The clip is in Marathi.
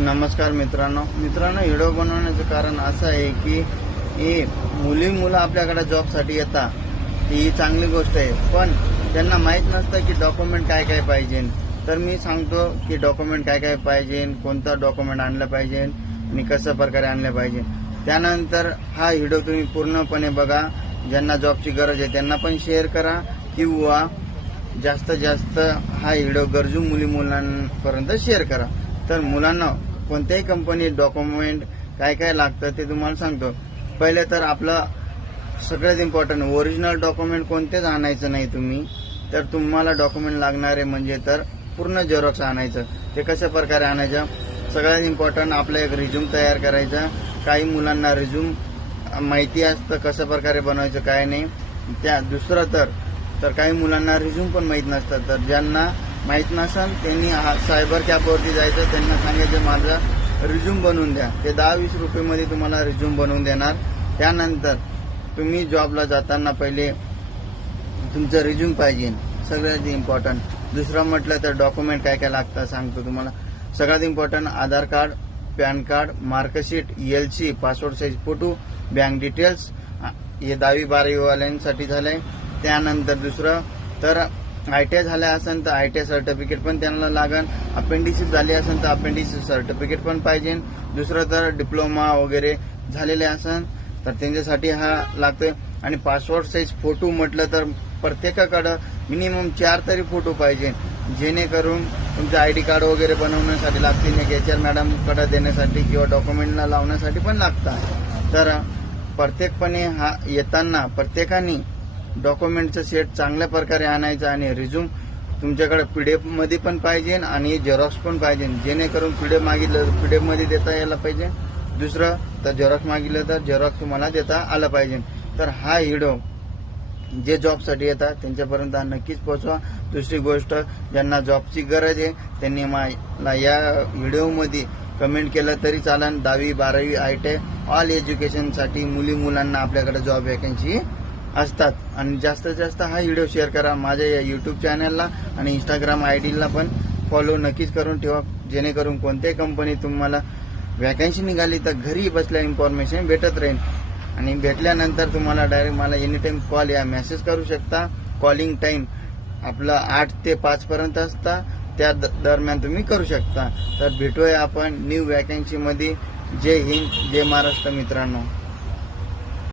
नमस्कार मित्रांनो व्हिडिओ बनवण्याचं कारण असं आहे की मुलं आपल्याकडे जॉबसाठी येतात, ही चांगली गोष्ट आहे, पण त्यांना माहीत नसतं की डॉक्युमेंट काय काय पाहिजे. तर मी सांगतो की डॉक्युमेंट काय काय पाहिजे, कोणता डॉक्युमेंट आणलं पाहिजे आणि कसं प्रकारे आणलं पाहिजे. त्यानंतर हा व्हिडिओ तुम्ही पूर्णपणे बघा. ज्यांना जॉबची गरज आहे त्यांना पण शेअर करा किंवा जास्तीत जास्त हा व्हिडिओ गरजू मुलांपर्यंत शेअर करा. तर मुलांना कोणत्याही कंपनीत डॉक्युमेंट काय काय लागतं ते तुम्हाला सांगतो. पहिले तर आपलं सगळ्यात इम्पॉर्टंट ओरिजिनल डॉक्युमेंट कोणतेच आणायचं नाही तुम्ही. तर तुम्हाला डॉक्युमेंट लागणारे म्हणजे तर पूर्ण झेरॉक्स आणायचं. ते कशा प्रकारे आणायचं, सगळ्यात इम्पॉर्टंट आपलं एक रिझ्यूम तयार करायचा. काही मुलांना रिझ्यूम माहिती असतं कसं प्रकारे बनवायचं काय नाही. त्या दुसरं तर काही मुलांना रिझ्यूम पण माहीत नसतं. तर ज्यांना माहीत नसेल त्यांनी सायबर कॅफवरती जायचं, त्यांना सांगायचं माझा रिझ्यूम बनवून द्या. ते 10-20 रुपयेमध्ये तुम्हाला रिझ्यूम बनवून देणार. त्यानंतर तुम्ही जॉबला जाताना पहिले तुमचं रिझ्यूम पाहिजे, सगळ्यात इम्पॉर्टंट. दुसरं म्हटलं तर डॉक्युमेंट काय काय लागतं सांगतो तुम्हाला. सगळ्यात important Aadhaar card, PAN card, marksheet, LC, passport size photo, bank details. हे 10वी-12वी वाल्यांसाठी झालंय. त्यानंतर दुसरं तर ITI झालं असेल तर ITI सर्टिफिकेट पण त्यांना लागेल. अपेंडिसिस झाली असेल तर अपेंडिसिस सर्टिफिकेट पण पाहिजे. दुसरं तर डिप्लोमा वगैरे झालेले असेल तर त्यांच्यासाठी हा लागतोय. आणि पासपोर्ट साईज फोटो म्हटलं तर प्रत्येकाकडं मिनिमम 4 तरी फोटो पाहिजे, जेणेकरून तुमचं ID कार्ड वगैरे बनवण्यासाठी लागतील, HR मॅडमकडे देण्यासाठी किंवा डॉक्युमेंटला लावण्यासाठी पण लागतात. तर प्रत्येकपणे हा येताना प्रत्येकाने डॉक्युमेंटचं सेट चांगल्या प्रकारे आणायचं. आणि रिझ्यूम तुमच्याकडे PDF मध्ये पण पाहिजे आणि झेरॉक्स पण पाहिजे, जेणेकरून PDF मागितलं PDF मध्ये देता यायला पाहिजे. दुसरं तर झेरॉक्स मागितलं तर झेरॉक्स तुम्हाला देता आलं पाहिजे. तर हा व्हिडिओ जे जॉबसाठी येतात त्यांच्यापर्यंत नक्कीच पोहोचवा. दुसरी गोष्ट, ज्यांना जॉबची गरज आहे त्यांनी मला या व्हिडिओमध्ये कमेंट केलं तरी चालेल. 10वी-12वी ITI ऑल एज्युकेशनसाठी मुलांना आपल्याकडे जॉब वॅकन्सी असतात. आणि जास्तीत जास्त हा व्हिडिओ शेअर करा. माझ्या या YouTube चॅनलला आणि Instagram ID ला पण फॉलो नक्कीच करून ठेवा, जेणेकरून कोणत्याही कंपनी तुम्हाला वॅकन्सी निघाली तर घरी बसल्या इन्फॉर्मेशन भेटत राहील. आणि भेटल्यानंतर तुम्हाला डायरेक्ट मला एनी टाइम कॉल या मेसेज करू शकता. कॉलिंग टाइम आपला 8 ते 5 पर्यंत असता, त्या दरम्यान तुम्ही करू शकता. तर भेटूया आपण न्यू वॅकन्सी मध्ये. जय हिंद, जय महाराष्ट्र मित्रांनो.